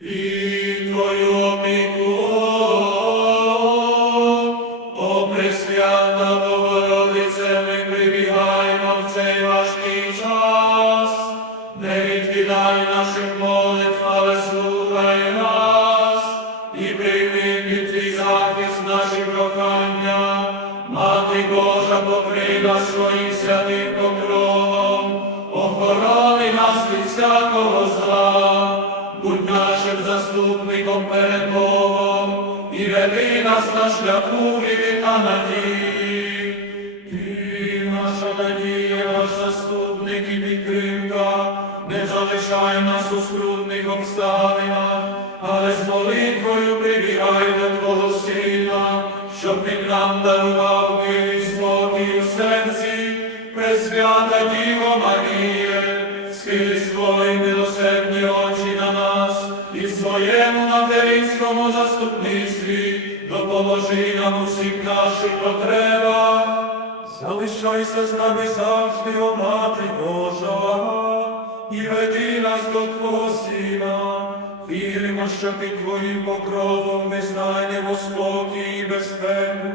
і Твою що під твоїм покровом ми знайдемо спокій і безпеку.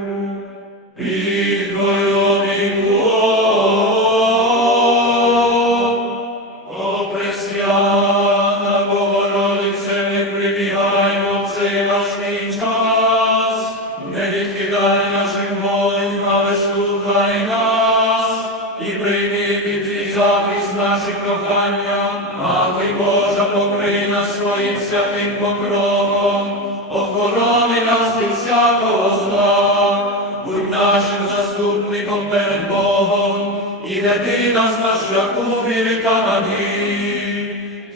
веди нас на шляху віри та.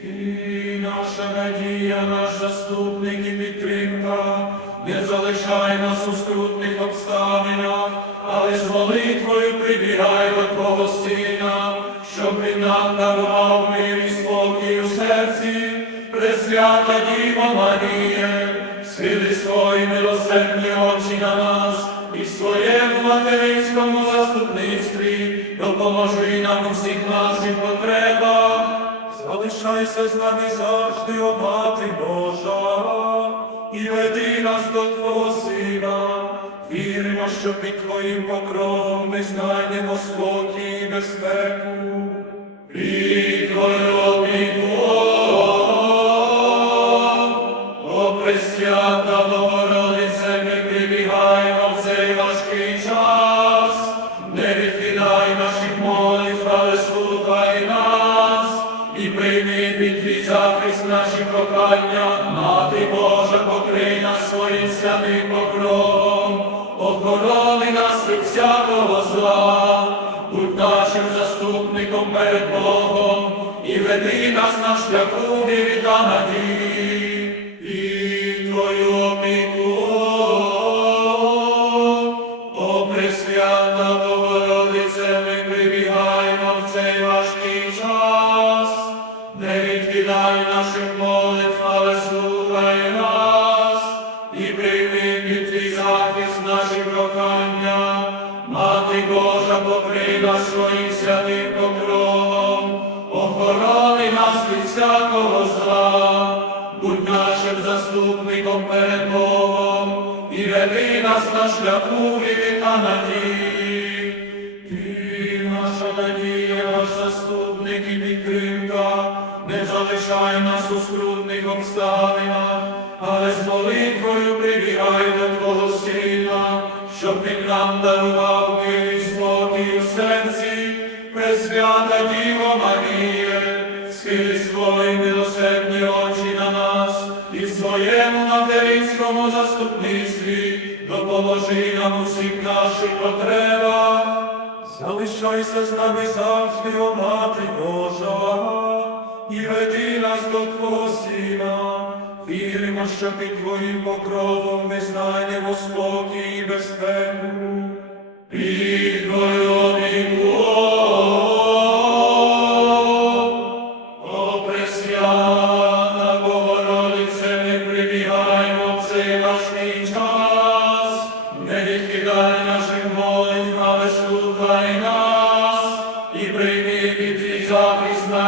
Ти наша надія, наш заступник і підтримка, не залишай нас у скрутних обставинах, але з молитвою прибігай до Твого Сина, щоб він нам дарував мир і спокій у серці, пресвята Діва Марія, сили свої милосердя. поможи нам у всіх наших потребах, залишайся з нами завжди, о мати Божа, і веди нас до Твого Сина, віримо, що під Твоїм покровом ми знайдемо спокій і безпеку. Твоїм окром, охорони нас від всякого зла, будь нашим заступником перед Богом і веди нас на шляху віри та надії. всякого зла, будь нашим заступником перед Богом і веди нас на шляху віка надії. материнському заступництві допоможи нам усіх наших потребах, залишайся з нами завжди, о Мати Божа, і веди нас до Твого Сина. Віримо, що під Твоїм покровом ми знайдемо спокій і безпеку. Під Твоєм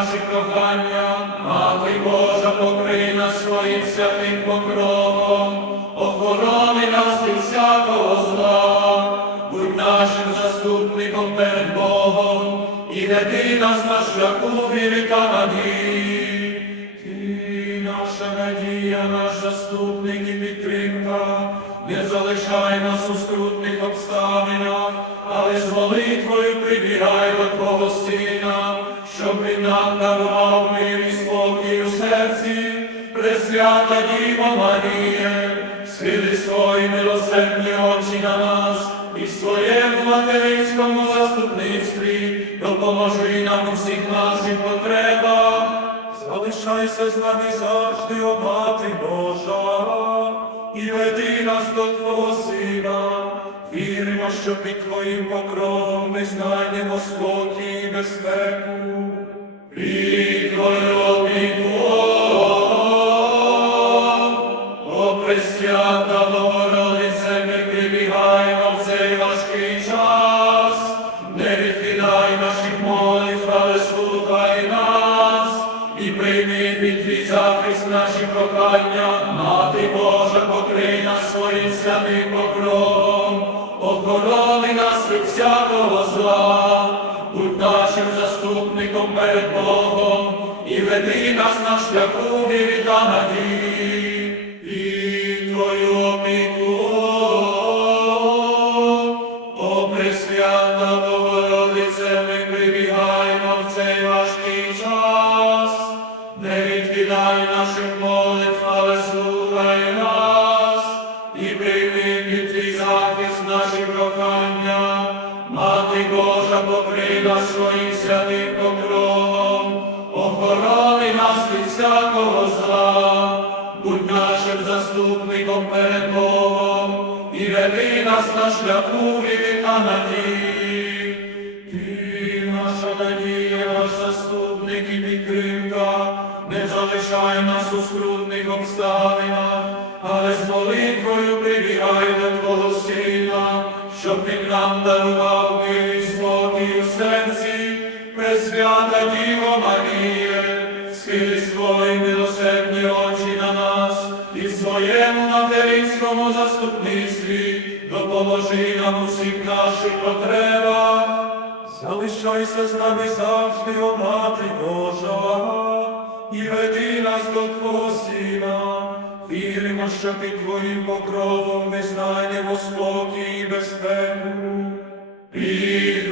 наші кохання, мати Божа, покрий нас своїм святим покровом, охорони нас від всякого зла, будь нашим заступником перед Богом. І веди нас на шляху віри та надії. Пресвята Діво Маріє, схили свої милосердні очі на нас і в своєму материнському заступництві допоможи нам у всіх наших потребах. Залишайся з нами завжди, о Мати Божа, і веди нас до Твого Сина. Віримо, що під Твоїм покровом ми знайдемо спокій і безпеку. Нас на шляху віри та надії. І Твою опіку, о Пресвята Богородице, ми прибігаємо в цей важкий час. Не відкидай наших молитв, але слухай нас, і прийми під твій захист наші прохання. Мати Божа, покрий нас шляху та надії. Ти наша надія, наш заступник і підтримка, не залишай нас у скрутних обставинах, але з молитвою прибігай до Твого Сина, щоб він нам дарував наших потребах. Залишайся з нами завжди, о Мати Божа, і веди нас до Твого Сина. Віримо, що під Твоїм покровом ми знайдемо спокій і безпеку. Під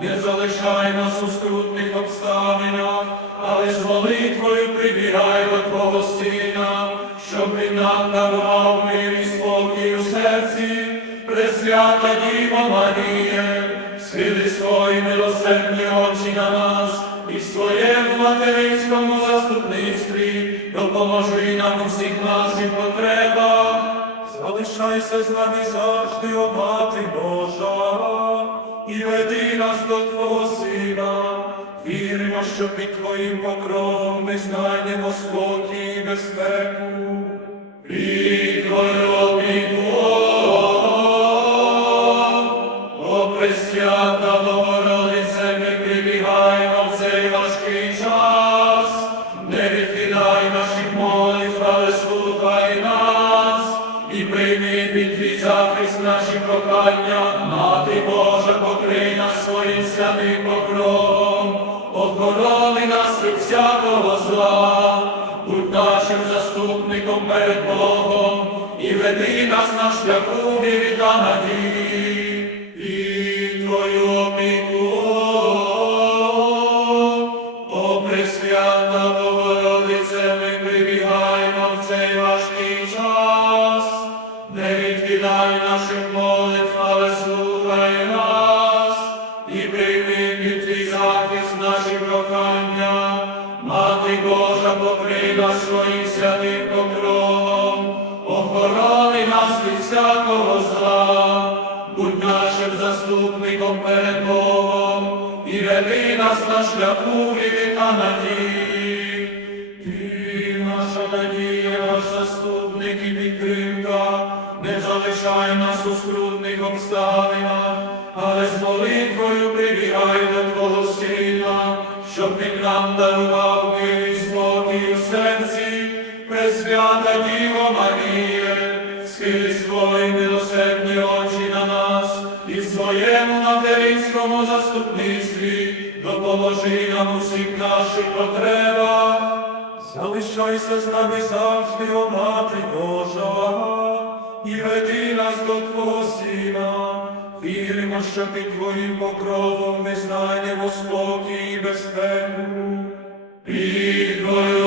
не залишай нас у скрутних обставинах, але з молитвою прибігай до Твого Сина, щоб він нам дарував мир і спокій у серці, Пресвята Діво Маріє, схили свої милосердні очі на нас і в своєму материнському заступництві. Допоможи нам у всіх наших потребах. Залишайся з нами завжди, о Мати Божа, і веди нас до Твого Сина. Віримо, що під Твоїм покровом ми знайдемо спокій і безпеку. Твою обставинах, але з молитвою прибігай до Твого Сина, щоб він нам дарував мир і спокій у серці, Пресвята Діво Маріє, схили свої милосердні очі на нас і в своєму материнському заступництві допоможи нам у всіх наших потребах. Залишайся з нами завжди, о Мати Божа, веди нас до Твого Сина. Віримо, що під Твоїм покровом ми знайдемо спокій і безпеку. І Твою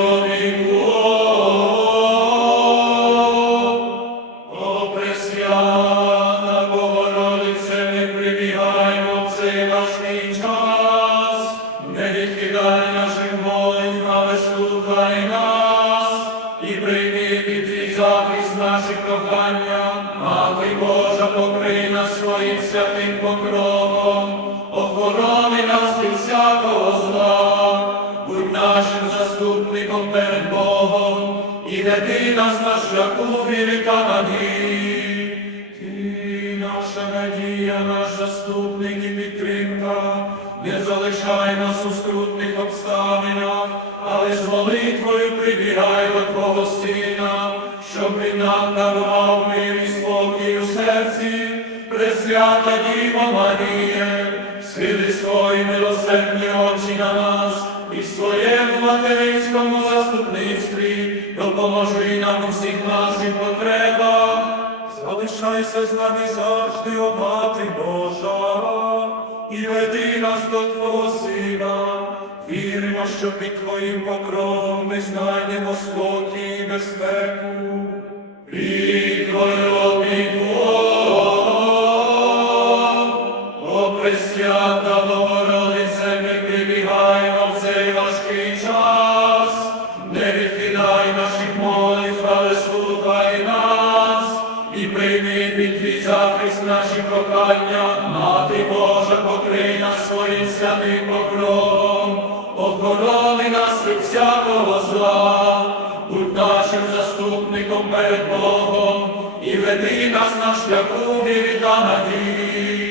Веди нас на шляху віри та надії. Наша надія, наш заступник і підтримка, не залишай нас у скрутних обставинах, але з молитвою прибігай до Твого Сина, щоб він нам дарував Залишайся з нами завжди, о Мати Божа, і веди нас до Твого Сина. Віримо, що під Твоїм покровом ми знайдемо спокій і безпеку. Перед Богом, і веди нас на шляху віри та надії,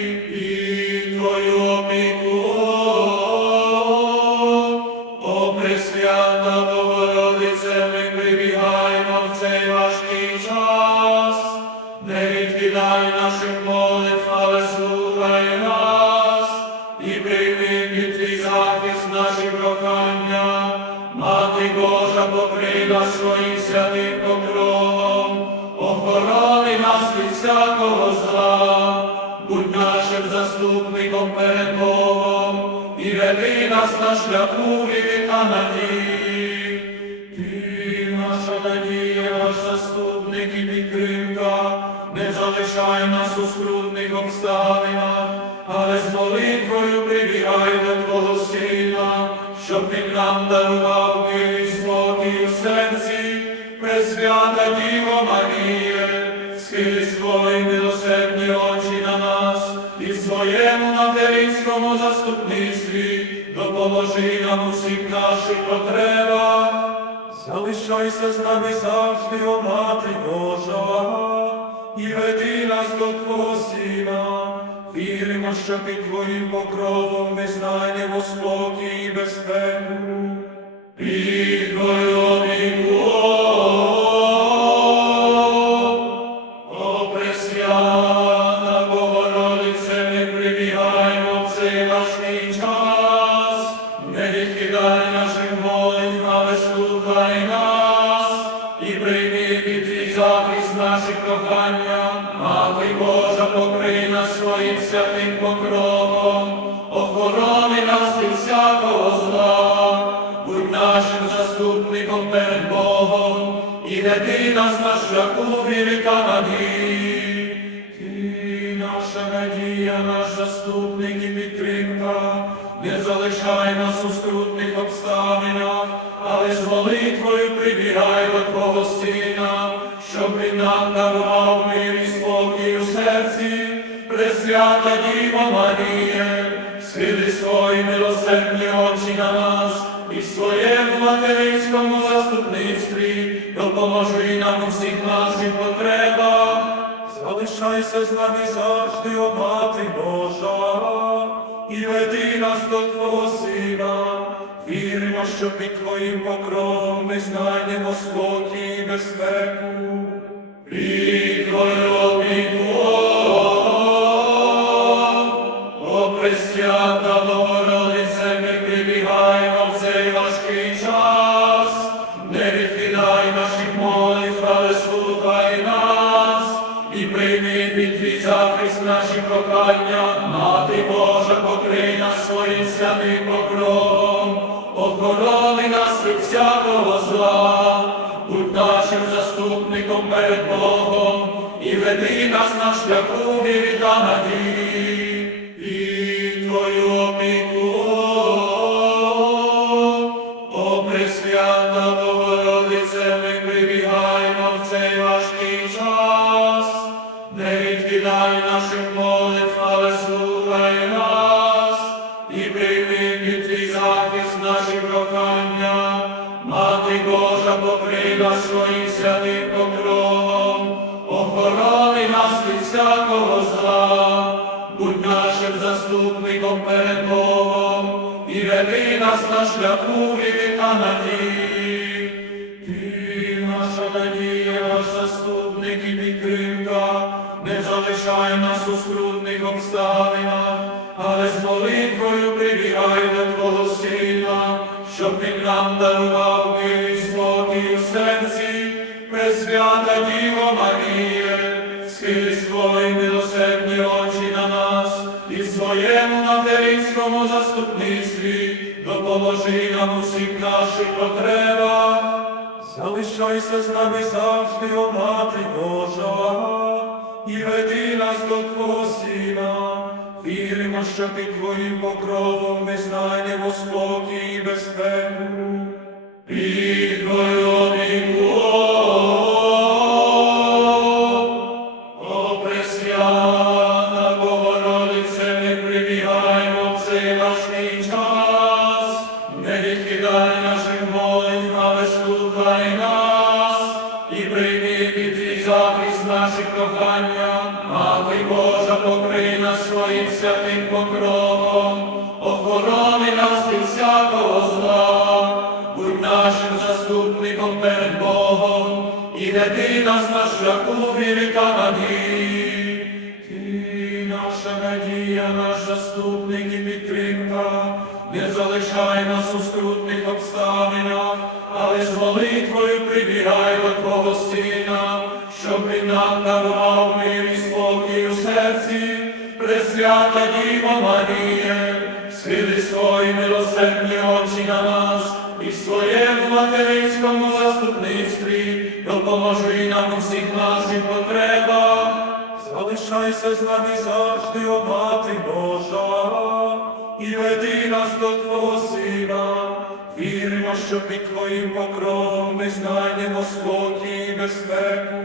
шляху віри та надії. Материнському заступництві допоможи нам у всіх наших потребах. Залишайся з нами завжди, о Мати Божа, і веди нас до Твого Сина. Віримо, що під Твоїм покровом ми знайдемо спокій і безпеку. Під Твою і прийми під твій захист наші прохання, серці, Маріє, схили свої милосердні очі на нас, і в своєму материнському заступництві допоможи нам у всіх наших потребах. Залишайся з нами завжди, о Мати Божа, і веди нас до Твого Сина. Віримо, що під Твоїм покровом ми знайдемо спокій і безпеку. Веди нас на шляху віри та надії. І Твою опіку, о Пресвята ми прибігаємо в цей важкий. Не відкидай наших щоб він нам дарував мир і у серці, Пресвята Діво Маріє, схили свої милосердні очі на нас і в своєму материнському заступництві допоможи нам у всіх наших потребах. Залишайся з нами завжди, о Мати Божа, і веди нас до Твого Сина. Віримо, що під Твоїм покровом ми знайдемо спокій і безпеку. І Твою не залишай нас у скрутних обставинах, але з молитвою прибігай до Твого Сина, щоб він нам дарував мир і спокій у серці, Пресвята Діво Маріє, схили свої милосердні очі на нас і в своєму материнському заступництві допоможи нам у всіх наших потребах. Залишайся з нами завжди, о Мати Божа, і веди нас до Твого Сина. Віримо, що під Твоїм покровом ми знайдемо спокій і безпеку.